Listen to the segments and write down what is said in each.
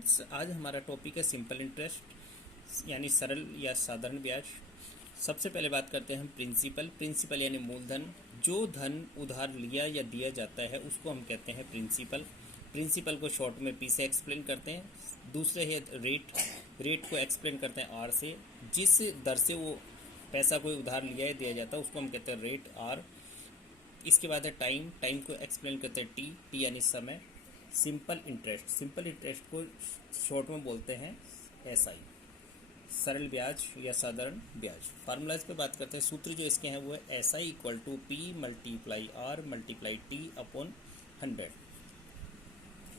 Friends, आज हमारा topic है सिंपल इंटरेस्ट यानी सरल या साधारण ब्याज। सबसे पहले बात करते हैं हम प्रिंसिपल यानी मूलधन। जो धन उधार लिया या दिया जाता है उसको हम कहते हैं प्रिंसिपल को शॉर्ट में पी से एक्सप्लेन करते हैं। दूसरे है रेट को एक्सप्लेन करते हैं आर से। जिस दर से वो पैसा कोई उधार लिया या दिया जाता है उसको हम कहते हैं रेट आर। इसके बाद है टाइम को एक्सप्लेन करते हैं टी यानी समय। सिंपल इंटरेस्ट को शॉर्ट में बोलते हैं एसआई, सरल ब्याज या साधारण ब्याज। फार्मूलाज पे बात करते हैं। सूत्र जो इसके हैं वो है SI equal to P multiply R multiply T upon 100।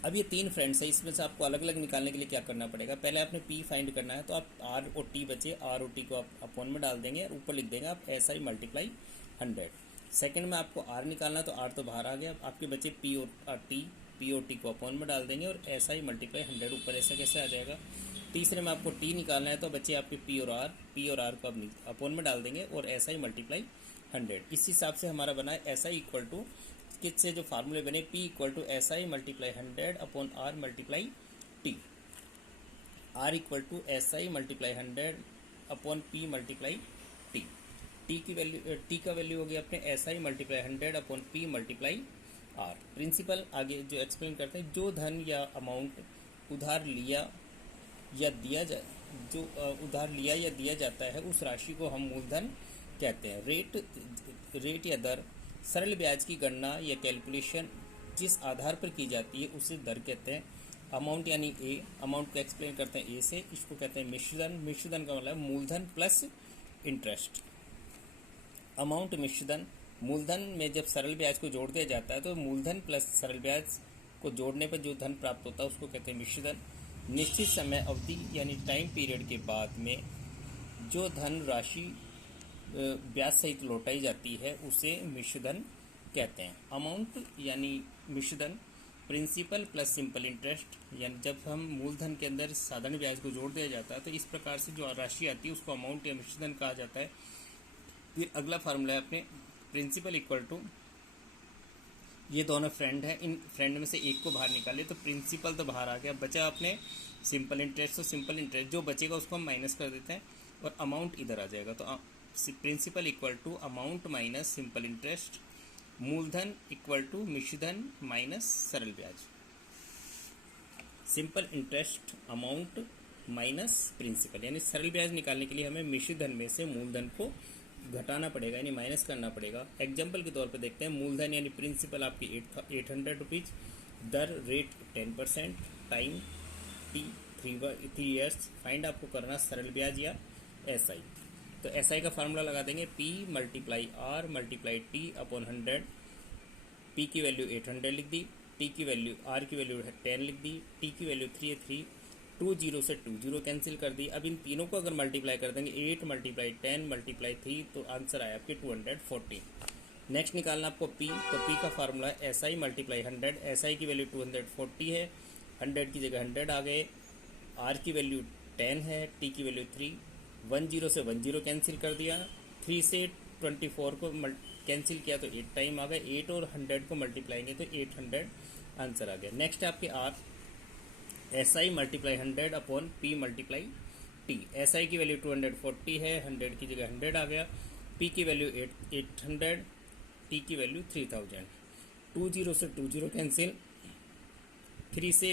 अब ये तीन फ्रेंड्स है, इसमें से आपको अलग अलग निकालने के लिए क्या करना पड़ेगा। पहले आपने पी फाइंड करना है, तो आप आर और टी बचे, आर और टी को आप अपॉन में डाल देंगे और ऊपर लिख देंगे आप एसआई मल्टीप्लाई 100। सेकेंड में आपको आर निकालना है, तो आर तो बाहर आ गया, आपके बचे पी और टी को अपॉन में डाल देंगे और एसआई मल्टीप्लाई 100 ऊपर ऐसा कैसे आ जाएगा। तीसरे में आपको टी निकालना है, तो बचे आपके पी और आर को अब अपॉन में डाल देंगे और एसआई मल्टीप्लाई 100। इस हिसाब से हमारा बना है एसआई इक्वल टू किससे जो फार्मूले बने, P equal to SI multiply 100 upon R multiply T, R equal to SI multiply 100 upon P multiply T. T का वैल्यू हो गया अपने SI multiply 100 upon P multiply R. Principal आगे जो एक्सप्लेन करते हैं, जो धन या अमाउंट उधार लिया या दिया जाता है उस राशि को हम मूलधन कहते हैं। रेट या दर, सरल ब्याज की गणना या कैलकुलेशन जिस आधार पर की जाती है उसे दर कहते हैं। अमाउंट यानी ए, अमाउंट को एक्सप्लेन करते हैं ए से, इसको कहते हैं मिश्रधन का मतलब मूलधन प्लस इंटरेस्ट। अमाउंट मिश्रधन, मूलधन में जब सरल ब्याज को जोड़ दिया जाता है तो मूलधन प्लस सरल ब्याज को जोड़ने पर जो धन प्राप्त होता है उसको कहते हैं मिश्रधन। निश्चित समय अवधि यानी टाइम पीरियड के बाद में जो धन राशि ब्याज सहित लौटाई जाती है उसे मिश्रधन कहते हैं। अमाउंट यानी मिश्रधन, प्रिंसिपल प्लस सिंपल इंटरेस्ट, यानी जब हम मूलधन के अंदर साधारण ब्याज को जोड़ दिया जाता है तो इस प्रकार से जो राशि आती है उसको अमाउंट या मिश्रधन कहा जाता है। फिर अगला फार्मूला है अपने प्रिंसिपल इक्वल टू, ये दोनों फ्रेंड हैं, इन फ्रेंड में से एक को बाहर निकाले तो प्रिंसिपल तो बाहर आ गया, बचा अपने सिंपल इंटरेस्ट। तो सिंपल इंटरेस्ट जो बचेगा उसको हम माइनस कर देते हैं और अमाउंट इधर आ जाएगा। तो principal equal to amount minus simple interest, मूलधन इक्वल टू मिश्रधन माइनस सरल ब्याज। Simple interest amount minus principal, यानी सरल ब्याज निकालने के लिए हमें मिश्रधन में से मूलधन को घटाना पड़ेगा यानी माइनस करना पड़ेगा। एग्जाम्पल के तौर पे देखते हैं, मूलधन यानी प्रिंसिपल आपकी 800 रुपीज़, दर rate 10%, time T 3 years, find आपको करना सरल ब्याज या एसआई। तो एसआई का फार्मूला लगा देंगे, P multiply R multiply T upon 100। P की वैल्यू 800 लिख दी, टी की वैल्यू आर की वैल्यू 10 लिख दी, टी की वैल्यू 3 है 3, 2 0 से 2 0 कैंसिल कर दी। अब इन तीनों को अगर मल्टीप्लाई कर देंगे, 8 मल्टीप्लाई 10 मल्टीप्लाई 3, तो आंसर आया आपके 240। नेक्स्ट निकालना आपको पी, तो पी का फार्मूला है S I multiply 100। S I की वैल्यू 240 है, 100 की जगह 100 आ गए। आर की वैल्यू 10 है, टी की वैल्यू 3, 1 0 से 1 0 कैंसिल कर दिया, 3 से 24 को कैंसिल किया तो 8 टाइम आ गए, 8 और 100 को मल्टीप्लाएंगे तो 800 आंसर आ गया। नेक्स्ट है आपके R, S I multiply 100 upon P multiply T. S I की वैल्यू 240 है, 100 की जगह 100 आ गया, पी की वैल्यू 800, टी की वैल्यू 3000। 2 0 से 2 0 कैंसिल, 3 से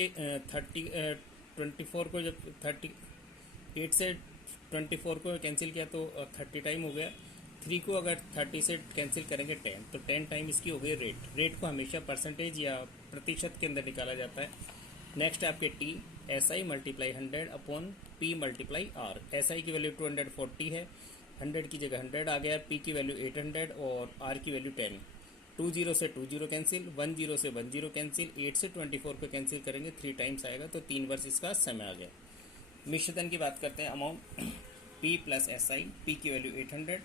24 को जब 8 से 24 को कैंसिल किया तो 30 टाइम हो गया। 3 को अगर 30 से कैंसिल करेंगे 10, तो 10 टाइम इसकी हो गई रेट को हमेशा परसेंटेज या प्रतिशत के अंदर निकाला जाता है। नेक्स्ट है आपके T, S I multiply 100 upon P multiply R. S I की वैल्यू 240 है, 100 की जगह 100 आ गया, पी की वैल्यू 800 और आर की वैल्यू 10। 2 0 से 2 0 कैंसिल, 1 0 से 1 0 कैंसिल, 8 से 24 को कैंसिल करेंगे 3 टाइम्स आएगा, तो 3 वर्ष इसका समय आ गया। मिश्रधन की बात करते हैं, amount P plus S I, P की वैल्यू 800,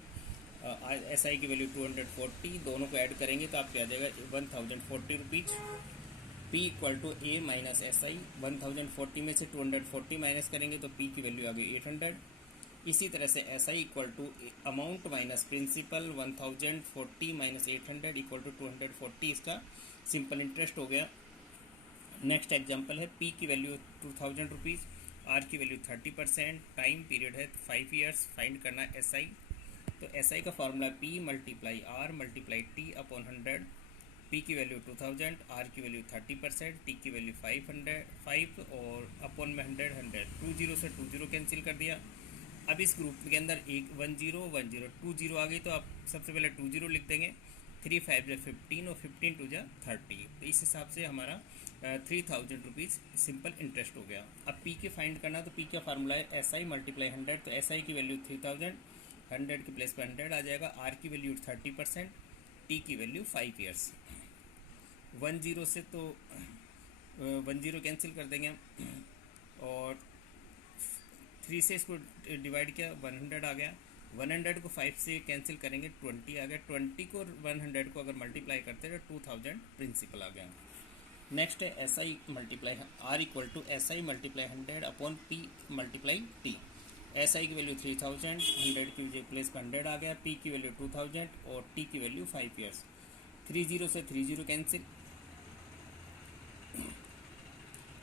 एस आई की वैल्यू 240, दोनों को ऐड करेंगे तो आपके आ जाएगा 1040 rupees. P equal to A minus S I, 1040 में से 240 माइनस करेंगे तो पी की वैल्यू आ गई 800। इसी तरह से S I equal to amount minus principal, 1040 minus 800 equal to 240, इसका सिंपल इंटरेस्ट हो गया। नेक्स्ट एग्जाम्पल है पी की वैल्यू 2000 रुपीज़, आर की वैल्यू 30%, टाइम पीरियड है 5 ईयर्स, फाइंड करना है एस आई। तो एस आई का formula P multiply R multiply T upon 100। P की वैल्यू 2000, आर की वैल्यू 30%, टी की वैल्यू 5 और अपॉन में 100 20 से 20 कैंसिल कर दिया। अब इस ग्रुप के अंदर एक 10 10 20 आ गई तो आप सबसे पहले 20 लिख देंगे। 3 5 जा 15 और 15 2 जा 30। तो इस हिसाब से हमारा 3000 रुपीज़ सिंपल इंटरेस्ट हो गया। अब पी के फाइंड करना, तो पी का फार्मूला है एस आई मल्टीप्लाई 100। तो एस आई की वैल्यू 3000, 100 के प्लेस पर 100 आ जाएगा। आर की वैल्यू 30%, टी की वैल्यू 5 ईयर्स। 10 से तो 10 कैंसिल कर देंगे हम, और 3 से इसको डिवाइड किया 100 आ गया। 100 को 5 से कैंसिल करेंगे 20 आ गया। 20 को 100 को अगर मल्टीप्लाई करते हैं तो 2000 प्रिंसिपल आ गया। नेक्स्ट है S I multiply R equal to S I multiply 100 upon P multiply T. S I की वैल्यू 3000, 100 की प्लेस पर 100 आ गया। पी की वैल्यू 2000 और टी की वैल्यू 5 ईयर्स। 30 से 30 कैंसिल,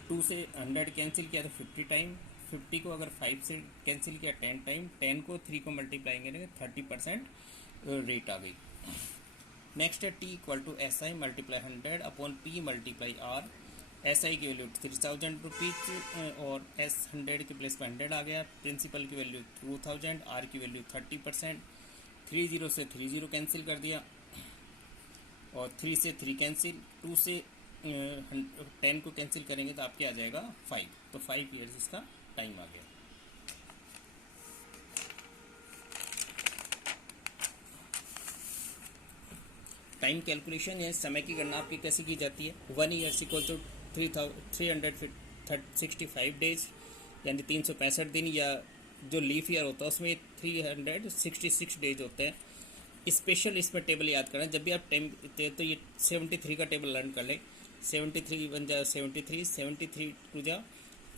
2 से 100 कैंसिल किया तो 50 टाइम, 50 को अगर 5 से कैंसिल किया 10 टाइम, 10 को 3 को मल्टीप्लाई करेंगे 30% रेट आ गई। नेक्स्ट है T equal to S I multiply 100 upon P multiply R. S I की वैल्यू 3000 रुपीज़ और एस 100 के प्लेस पर 100 आ गया। प्रिंसिपल की वैल्यू 2000, आर की वैल्यू 30%। 30 से 30 कैंसिल कर दिया और 3 से 3 कैंसिल, 2 से 10 को कैंसिल करेंगे तो आपके आ जाएगा 5। तो 5 ईयर्स इसका टाइम आ गया। टाइम कैलकुलेशन या समय की गणना आपकी कैसे की जाती है। 1 ईयर इक्वल टू 365 डेज यानी 365 दिन, या जो लीफ ईयर होता है उसमें 366 डेज होते हैं। स्पेशल इसमें टेबल याद करना, जब भी आप टाइम तो ये 73 का टेबल लर्न कर लें। 73 1 जा 73, 73 2 जा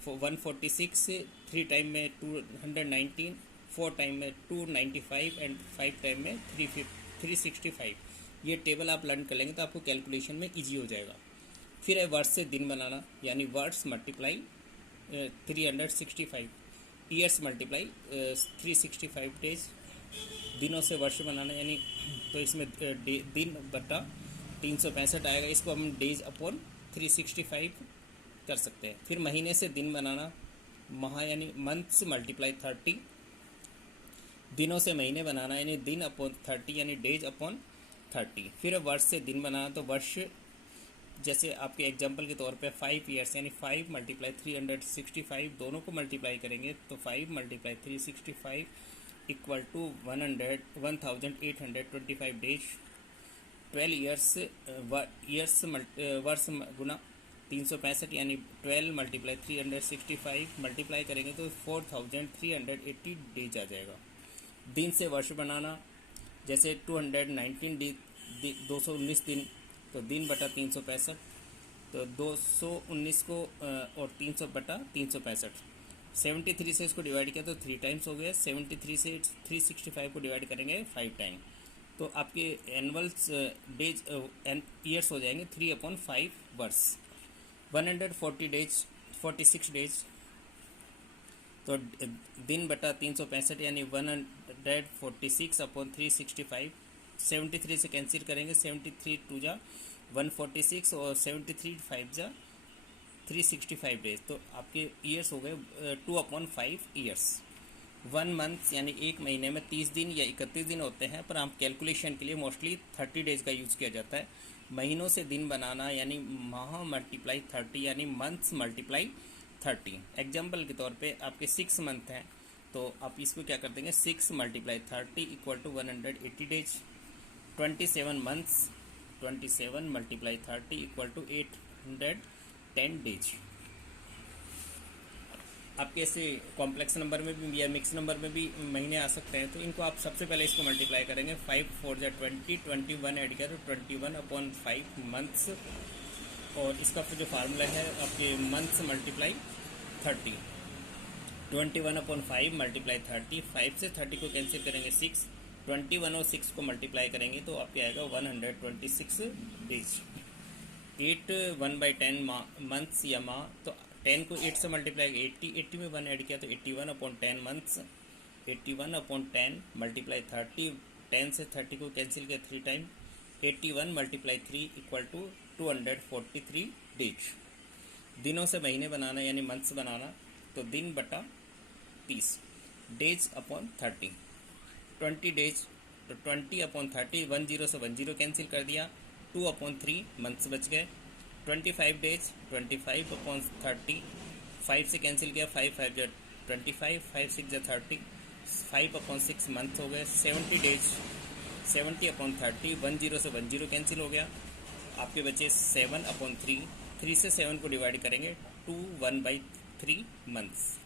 146, 3 टाइम में 219, 4 टाइम में 295 एंड 5 टाइम में 365। ये टेबल आप लर्न कर लेंगे तो आपको कैलकुलेशन में इजी हो जाएगा। फिर है वर्ष से दिन बनाना, यानी words multiply 365, years multiply 365 days. दिनों से वर्ष बनाना, यानी तो इसमें दिन बटा 365 आएगा, इसको हम डेज अपॉन 365 कर सकते हैं। फिर महीने से दिन बनाना, माह यानी मंथ्स मल्टीप्लाई 30। दिनों से महीने बनाना, यानी दिन अपॉन 30 यानी डेज अपॉन 30। फिर वर्ष से दिन बनाना, तो वर्ष जैसे आपके एग्जाम्पल के तौर पे 5 ईयर्स यानी 5 मल्टीप्लाई 365, दोनों को मल्टीप्लाई करेंगे तो 5 multiply 365 equal to 1825 days. 12 years वर्ष गुना 365 यानी 12 मल्टीप्लाई 365 मल्टीप्लाई करेंगे तो 4380 डेज आ जाएगा। दिन से वर्ष बनाना, जैसे 219 219 दिन, तो दिन बटा 365, तो 219 को और 300 बटा 365। 73 से इसको डिवाइड किया तो 3 टाइम्स हो गया। 73 से 365 को डिवाइड करेंगे 5 टाइम, तो आपके एनुअल डेज ईयर्स हो जाएंगे 3/5 वर्ष। 140 डेज 46 डेज, तो दिन बटा 365 यानी 146/365। 73 से कैंसिल करेंगे, 73 2 जा 146 और 73 5 जा 365 डेज, तो आपके ईयर्स हो गए 2/5 ईयर्स। 1 मंथ यानी एक महीने में 30 दिन या 31 दिन होते हैं, पर आप कैलकुलेशन के लिए मोस्टली 30 डेज का यूज़ किया जाता है। महीनों से दिन बनाना, यानी माह मल्टीप्लाई 30 यानी मंथ्स मल्टीप्लाई 30। एग्जाम्पल के तौर पे आपके 6 मंथ हैं, तो आप इसको क्या कर देंगे 6 multiply 30 equal to 180 days. 27 months 27 multiply 30 equal to 810 days. आपके ऐसे कॉम्प्लेक्स नंबर में भी या मिक्स नंबर में भी महीने आ सकते हैं, तो इनको आप सबसे पहले इसको मल्टीप्लाई करेंगे। 5 4 जा 20, 21 ऐड किया तो 21/5 मंथ्स, और इसका जो फार्मूला है आपके मंथ्स मल्टीप्लाई 30। 21/5 मल्टीप्लाई 30, 5 से 30 को कैंसिल करेंगे 6, 21 और 6 को मल्टीप्लाई करेंगे तो आपके आएगा 126 डेज। 8 1/10 मंथ्स या माह, तो 10 को 8 से मल्टीप्लाई 80 में 1 ऐड किया तो 81/10 मंथ्स, 81/10 मल्टीप्लाई 30, 10 से 30 को कैंसिल किया 3 time, 81 multiply 3 equal to 243 days. दिनों से महीने बनाना यानी मंथ्स बनाना, तो दिन बटा 30, डेज अपॉन 30, 20 डेज, तो 20/30, 10 से 10 कैंसिल कर दिया, 2/3 मंथ्स बच गए। 25 डेज, 25/30, 5 से कैंसिल किया, 5 5 जा 25, 5 6 जा 30, 5/6 मंथ हो गए। 70 डेज, 70/30, 10 से 10 कैंसिल हो गया, आपके बचे 7/3, 3 से 7 को डिवाइड करेंगे, 2 1/3 months.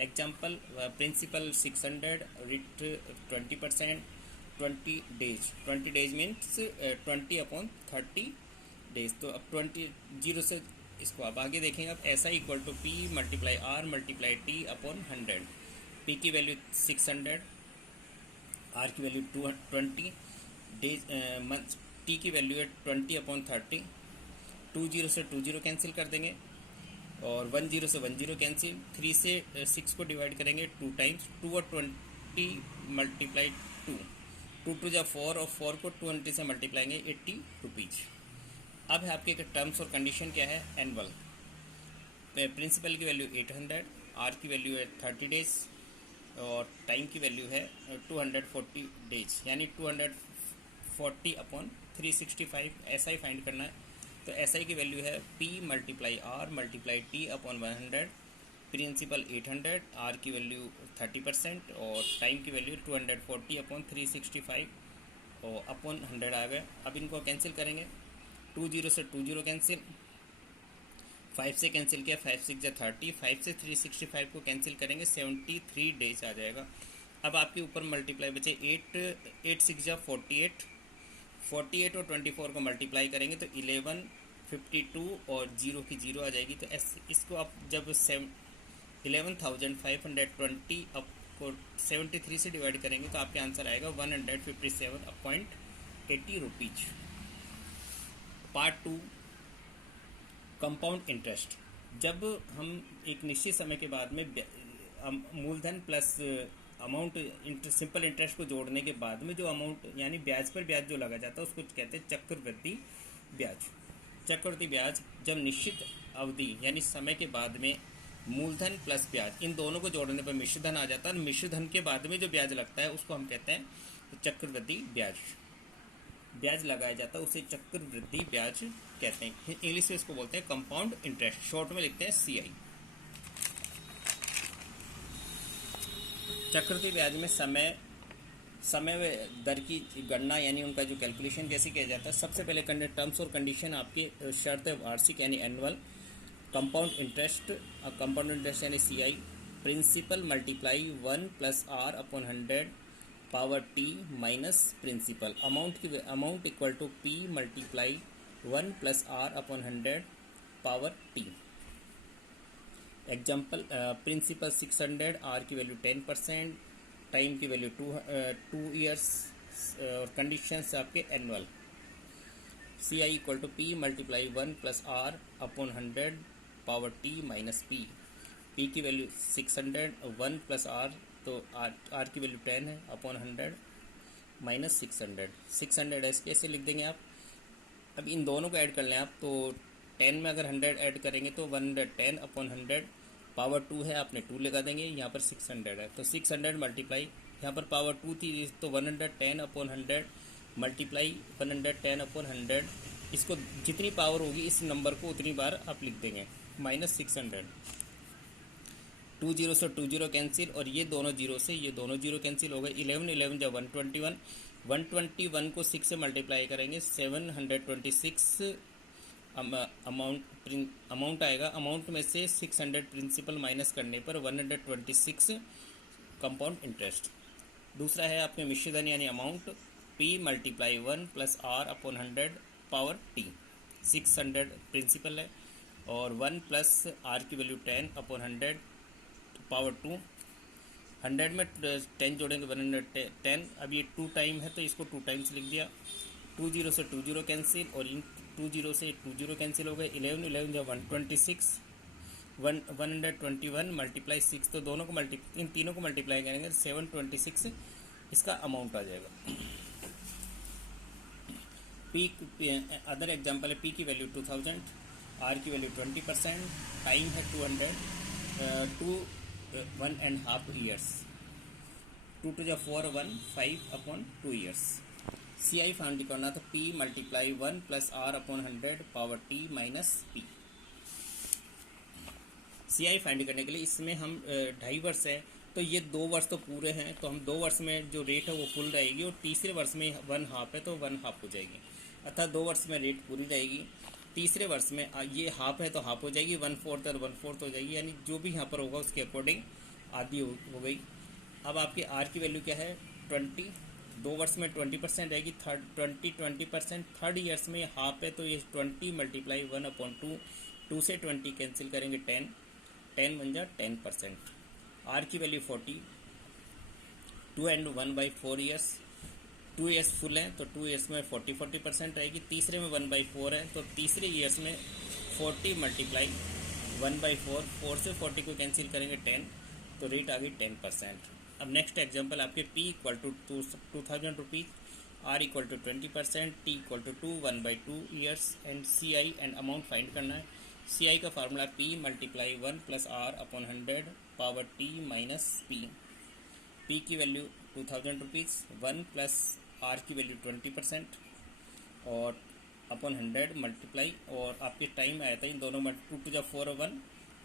Example, principal 600, rate 20%, 20 days means 20/30 days. तो अब 20 से इसको आप आगे देखेंगे, अब ऐसा equal to P multiply R multiply T upon 100। P की वैल्यू 600, आर की वैल्यू 20 डेज मंथ, टी की वैल्यू है 20/30, 20 से 20 कैंसिल कर देंगे और 10 से 10 कैंसिल, 3 से 6 को डिवाइड करेंगे 2 टाइम्स, 2/20 मल्टीप्लाई 2, 2 2 जा 4 और 4 को 20 से मल्टीप्लाएंगे 80 रुपीज। अब है आपके टर्म्स और कंडीशन क्या है, एनुअल। प्रिंसिपल की वैल्यू 800, आर की वैल्यू है 30 डेज और टाइम की वैल्यू है 240 डेज, यानी 240/365 ऐसा ही फाइंड करना है। तो एस आई की वैल्यू है P multiply R multiply T upon 100, principal 800, R की वैल्यू 30% और टाइम की वैल्यू 240/365 और अपॉन 100 आ गए। अब इनको कैंसिल करेंगे, 20 से 20 कैंसिल, 5 से कैंसिल किया, 5 6 जा 30, 5 से 365 को कैंसिल करेंगे, 73 डेज आ जाएगा। अब आपके ऊपर मल्टीप्लाई बचे 8 6 जा 48, 48 और 24 को मल्टीप्लाई करेंगे तो 11 52 और 0 की 0 आ जाएगी। तो इसको आप जब 11,520 आपको 73 से डिवाइड करेंगे तो आपके आंसर आएगा 157.80 रुपीज। Part 2, compound interest. जब हम एक निश्चित समय के बाद में मूलधन प्लस अमाउंट सिंपल इंटरेस्ट को जोड़ने के बाद में जो अमाउंट यानी ब्याज पर ब्याज जो लगा जाता है उसको कहते हैं चक्रवृद्धि ब्याज। चक्रवृद्धि ब्याज जब निश्चित अवधि यानी समय के बाद में मूलधन प्लस ब्याज इन दोनों को जोड़ने पर मिश्रधन आ जाता है, और मिश्रधन के बाद में जो ब्याज लगता है उसको हम कहते हैं चक्रवृद्धि ब्याज। ब्याज लगाया जाता है उसे चक्रवृद्धि ब्याज कहते हैं। इंग्लिश में इसको बोलते हैं कंपाउंड इंटरेस्ट, शॉर्ट में लिखते हैं CI। चक्रवृद्धि ब्याज में समय दर की गणना यानी उनका जो कैलकुलेशन कैसे किया जाता है, सबसे पहले टर्म्स और कंडीशन आपकी शर्त है वार्षिक यानी एनुअल। कंपाउंड इंटरेस्ट यानी CI, principal multiply 1 + R/100 power T minus principal, amount equal to P multiply 1 + R/100 power T। Example, principal 600, R की वैल्यू 10%, टाइम की वैल्यू 2 ईयर्स और कंडीशंस आपके annual. CI equal to P multiply 1 + R/100 power T minus P। P की value 600, 1 + R तो R की value 10 है upon 100 minus 600 ऐसे लिख देंगे आप। अब इन दोनों को ऐड कर लें आप, तो 10 में अगर 100 ऐड करेंगे तो 110 अपॉन 100 पावर 2 है, आपने 2 लगा देंगे, यहाँ पर 600 है तो 600 मल्टीप्लाई, यहाँ पर पावर 2 थी तो 110 अपॉन 100 मल्टीप्लाई 110 अपॉन 100, इसको जितनी पावर होगी इस नंबर को उतनी बार आप लिख देंगे, माइनस 600। 20 से 20 कैंसिल और ये दोनों जीरो से ये दोनों जीरो कैंसिल हो गए। 11 11 जब 121, 121 को 6 से मल्टीप्लाई करेंगे 726 अमाउंट आएगा। अमाउंट में से 600 प्रिंसिपल माइनस करने पर 126 कंपाउंड इंटरेस्ट। दूसरा है आपके मिश्रधन यानी amount, P multiply 1 + R/100 power T। 600 principal है और 1 + R की वैल्यू 10 अपॉन 100 पावर 2। 100 में 10 जोड़ेंगे 110। अब ये 2 टाइम है तो इसको 2 टाइम्स लिख दिया। 20 से 20 कैंसिल और इन टू जीरो से टू जीरो कैंसिल हो गए, 11 11 जब 126 121 मल्टीप्लाई 6, तो दोनों को इन तीनों को मल्टीप्लाई करेंगे 726 इसका अमाउंट आ जाएगा। पी अदर एग्जांपल है, पी की वैल्यू 2000, आर की वैल्यू 20%, टाइम है 200 1.5 years, 2 to the 4 1 5 upon 2 years। C I find करना, तो P multiply 1 plus R upon 100 power T minus P. C I find करने के लिए इसमें हम 2.5 वर्ष है, तो ये 2 वर्ष तो पूरे हैं, तो हम 2 वर्ष में जो रेट है वो फुल रहेगी, और तीसरे वर्ष में 1/2 है तो 1/2 हो जाएगी, अर्थात 2 वर्ष में रेट पूरी रहेगी। तीसरे वर्ष में ये हाफ है तो हाफ हो जाएगी, 1/4 और 1/4 हो जाएगी, यानी जो भी यहाँ पर होगा उसके अकॉर्डिंग आधी हो गई। अब आपके आर की वैल्यू क्या है 20, 2 वर्ष में 20% रहेगी, 20% थर्ड ईयर्स में हाफ है, तो ये 20 मल्टीप्लाई 1/2, 2 से 20 कैंसिल करेंगे 10 बन जा 10%। आर की value 40, 2 and 1/4 years, 2 years full है तो 2 ईयर्स में 40% रहेगी, तीसरे में 1/4 है तो तीसरे ईयर्स में 40 मल्टीप्लाई 1/4, 4 से 40 को कैंसिल करेंगे 10, तो रेट आ गई 10%। अब नेक्स्ट एग्जांपल आपके P equal to 2000 rupees, R equal to 20%, T equal to 1/2 years and CI and amount find करना है। CI का formula P multiply 1 plus R upon 100 power T minus P। P की value 2000 rupees, 1 plus R की value 20% और upon 100 multiply, और आपके time आया था इन दोनों में 2 to the 4 1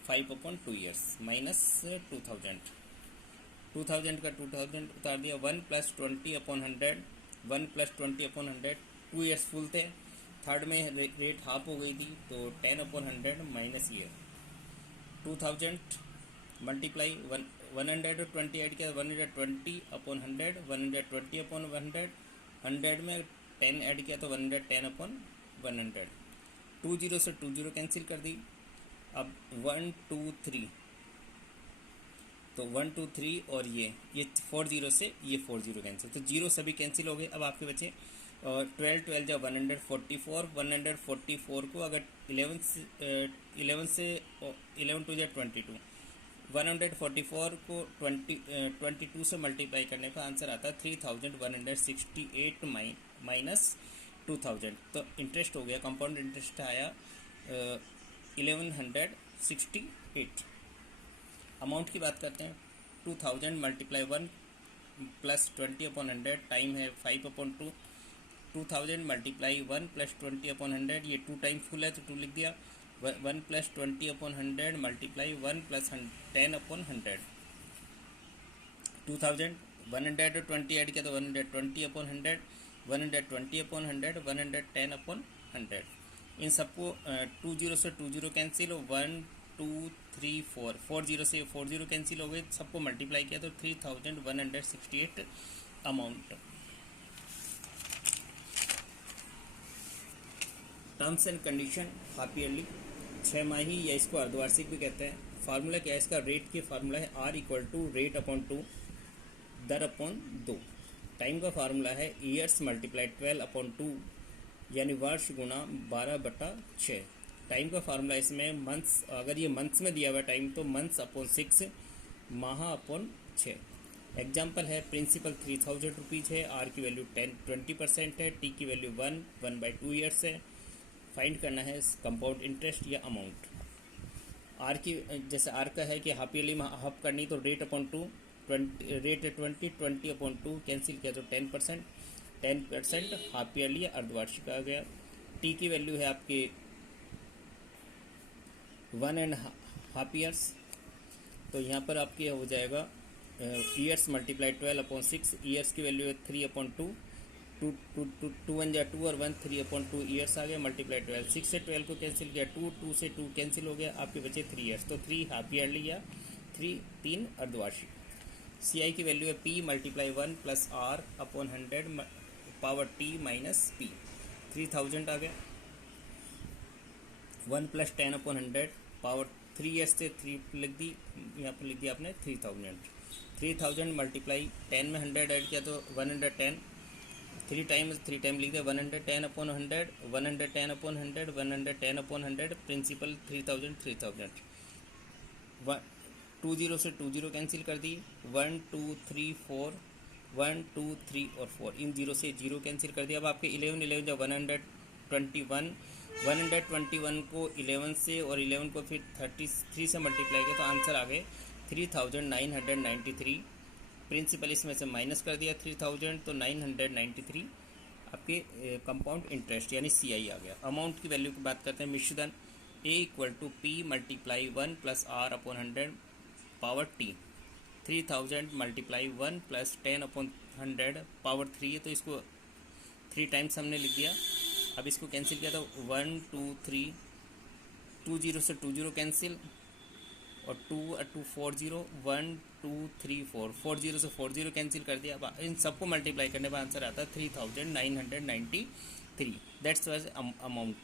5 upon 2 years minus 2000 का 2000 उतार दिया, 1 plus 20 upon 100, 1 plus 20 upon 100, 2 years full थे, थर्ड में रेट हाफ हो गई थी तो 10 upon 100 minus year, 2000 multiply 120 add किया 120 अपॉन 100, 120 अपॉन 100, 100 में 10 ऐड किया तो 110 अपॉन 100, 2 जीरो से 2 जीरो कैंसिल कर दी। अब 1 2 3, तो 1 2 3 और ये 4 जीरो से ये 4 जीरो कैंसिल, तो जीरो सभी कैंसिल हो गए। अब आपके बचे और 12 जब 144 को अगर 11 से 11 टू जब 22, 144 को 22 से मल्टीप्लाई करने का आंसर आता है 3168 माइनस 2000, तो इंटरेस्ट हो गया, कंपाउंड इंटरेस्ट आया 1168। अमाउंट की बात करते हैं, 2000 मल्टीप्लाई 1 प्लस 20 अपॉन 100, टाइम है 5 अपॉन 2, 2000 मल्टीप्लाई 1 प्लस 20 अपॉन 100, ये 2 टाइम फुल है तो 2 लिख दिया, 1 plus 20 upon 100 multiply 1 plus 10 upon 100, 2000 120 add किया तो 120 अपॉन 100, 120 अपॉन 100, 110 अपॉन 100। इन सबको 2 जीरो से 2 जीरो कैंसिल, 1 2 3 4, 4 जीरो से 4 जीरो कैंसिल हो गए, सबको मल्टीप्लाई किया तो 3168 amount. Terms and condition half yearly, 6 माही या इसको अर्धवार्षिक भी कहते हैं। फार्मूला क्या है इसका, रेट की फार्मूला है R equal to rate upon 2 दर अपॉन 2। टाइम का फार्मूला है ईयर्स मल्टीप्लाई 12 अपॉन 2, यानी वर्ष गुना 12/6। टाइम का फार्मूला इसमें मंथ्स, अगर ये मंथ्स में दिया हुआ टाइम तो मंथ्स अपॉन 6, माह अपॉन 6। एग्जाम्पल है प्रिंसिपल 3000 रुपीज़ है, R की वैल्यू 20% है, T की वैल्यू 1/2 ईयर्स है। फाइंड करना है कंपाउंड इंटरेस्ट या अमाउंट। R की जैसे R का है कि हाफ ईयरली में हाफ करनी तो रेट अपॉन 2, रेट है 20 अपॉन 2 कैंसिल किया तो 10% हाफ ईयरली या अर्धवार्षिक आ गया। T की वैल्यू है आपकी 1.5 ईयर्स, तो यहाँ पर आपके हो जाएगा ईयर्स मल्टीप्लाई 12 अपॉन 6, ईयर्स की वैल्यू है 3 अपॉन 2, 2 1 जा 2 और 1 3 अपॉन 2 ईयर्स आ गया, मल्टीप्लाई 12, 6 से 12 को कैंसिल किया, 2 से 2 कैंसिल हो गया, आपके बचे 3 ईयर्स, तो 3 हाफ ईयरली या 3 अर्धवार्षिक। CI की वैल्यू है P multiply 1 plus R upon 100 power T minus P, 3000 आ गया, 1 प्लस 10 अपॉन 100 पावर 3 ईयर्स से 3 लिख दी, यहाँ पर लिख दिया आपने 3000 मल्टीप्लाई 10 में 100 ऐड किया तो 110, थ्री टाइम लिख दिया 110/100, 110/100, 110/100, प्रिंसिपल 3000। 20 से 20 कैंसिल कर दी, 1 2 3 4, 1 2 3 और 4, इन जीरो से जीरो कैंसिल कर दिया। अब आपके 11 जो 121, 121 को 11 से और 11 को फिर 33 से मल्टीप्लाई किया तो आंसर आ गए 3993। प्रिंसिपल इसमें से माइनस कर दिया 3000 तो 993 आपके कंपाउंड इंटरेस्ट यानी CI आ गया। अमाउंट की वैल्यू की बात करते हैं, मिश्रधन A = P × 1 + R/100 power T, 3000 × 1 + 10/100 power 3 है तो इसको 3 टाइम्स हमने लिख दिया। अब इसको कैंसिल किया तो 1 2 3, 20 से 20 कैंसिल और 2 2 40, 1 2 3 4, 40 से 40 कैंसिल कर दिया। अब इन सबको मल्टीप्लाई करने पर आंसर आता है 3993। That's was amount.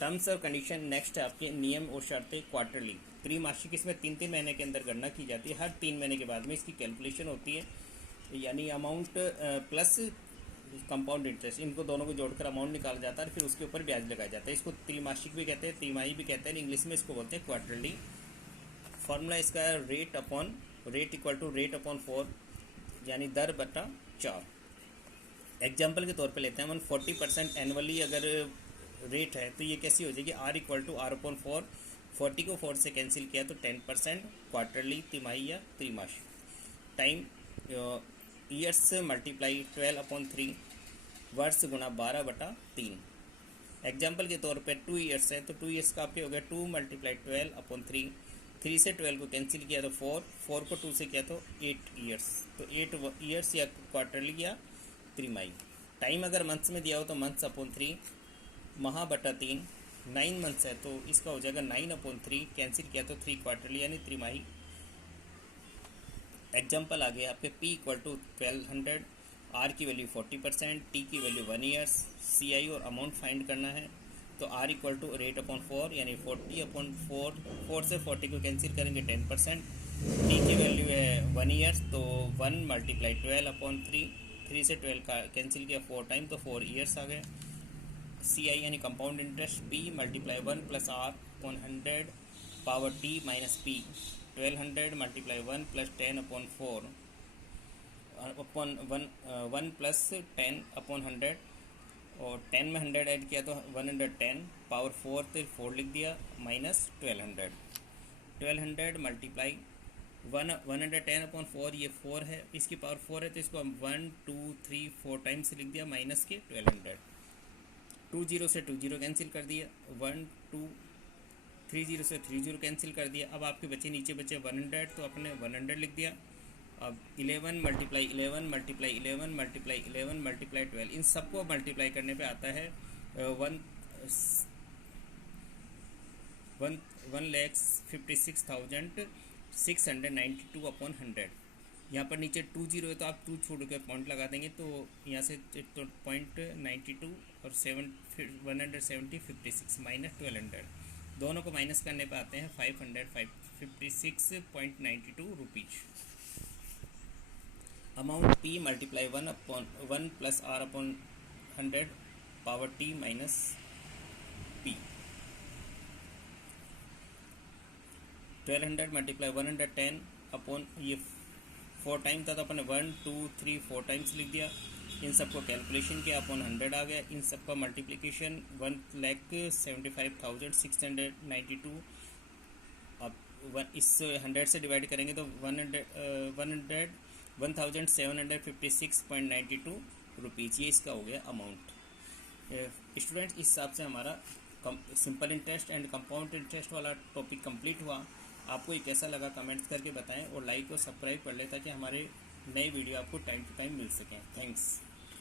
टर्म्स और कंडीशन नेक्स्ट है आपके नियम और शर्तें क्वार्टरली। त्रैमासिक इसमें 3 महीने के अंदर गणना की जाती है, हर 3 महीने के बाद में इसकी कैलकुलेशन होती है, यानी अमाउंट प्लस कंपाउंड इंटरेस्ट, इनको दोनों को जोड़कर अमाउंट निकाला जाता है और फिर उसके ऊपर ब्याज लगाया जाता है। इसको त्रैमासिक भी कहते हैं, तिमाही भी कहते हैं, इंग्लिश में इसको बोलते हैं क्वार्टरली। फॉर्मूला इसका है रेट = रेट अपॉन 4, यानी दर बटा 4। एग्जाम्पल के तौर पे लेते हैं हम 40% एनुअली अगर रेट है तो ये कैसी हो जाएगी, R = R/4, 40 को 4 से कैंसिल किया तो 10% क्वार्टरली, तिमाही या त्रैमासिक। टाइम ईयर्स × 12/3, वर्ष गुना 12/3। एग्जाम्पल के तौर पे 2 ईयर्स है तो 2 ईयर्स का आपके हो गया 2 × 12/3, 3 से 12 को कैंसिल किया तो 4, 4 को 2 से किया तो 8 ईयर्स, तो 8 ईयर्स या क्वार्टरली या त्रिमाही। टाइम अगर मंथ्स में दिया हो तो मंथ्स/3, माह बटा 3, 9 मंथ्स है तो इसका हो जाएगा 9/3, कैंसिल किया तो 3 क्वार्टरली यानी त्रिमाही। एग्जाम्पल आ गया आपके P = 1200, R की वैल्यू 40%, T की वैल्यू 1 ईयर्स, CI और अमाउंट फाइंड करना है तो R = रेट/4 यानी 40/4, 4 से 40 को कैंसिल करेंगे 10%, T की वैल्यू है 1 ईयर्स तो 1 × 12/3, 3 से 12 का कैंसिल किया 4 टाइम तो 4 ईयर्स आ गए। CI यानी compound interest P × 1 + R/100 power T minus P, 1200 × 1 + 10/4 upon 1 + 10/100 और 10 में 100 ऐड किया तो 110 पावर 4 तो 4 लिख दिया माइनस 1200 × 110/4, ये 4 है, इसकी पावर 4 है तो इसको हम 1 2 3 4 टाइम्स लिख दिया माइनस के 1200। 20 से 20 कैंसिल कर दिया, 1 2 30 से 30 कैंसिल कर दिया। अब आपके नीचे बचे 100 तो अपने 100 लिख दिया। अब 11 × 11 × 11 × 11 × 12, इन सबको मल्टीप्लाई करने पे आता है 1,56,692/100। यहाँ पर नीचे 20 है तो आप 2 छोड़ के पॉइंट लगा देंगे तो यहाँ से तो .92 और 170 56 माइनस 1200, दोनों को माइनस करने पर आते हैं 556.92 rupees. Amount P × 1 + R/100 power T minus P, 1200 × 110 upon ये 4 टाइम था तो अपन 1 2 3 4 टाइम्स लिख दिया। इन सबको कैलकुलेशन किया अपॉन 100 आ गया। इन सबका मल्टीप्लिकेशन 1,75,692। अब इस 100 से डिवाइड करेंगे तो 1,756.92 रुपीज़, ये इसका हो गया अमाउंट। स्टूडेंट्स, इस हिसाब से हमारा simple interest and compound interest वाला टॉपिक कंप्लीट हुआ। आपको ये कैसा लगा कमेंट्स करके बताएं और लाइक और सब्सक्राइब कर लें ताकि हमारे नए वीडियो आपको टाइम टू टाइम मिल सकें। थैंक्स।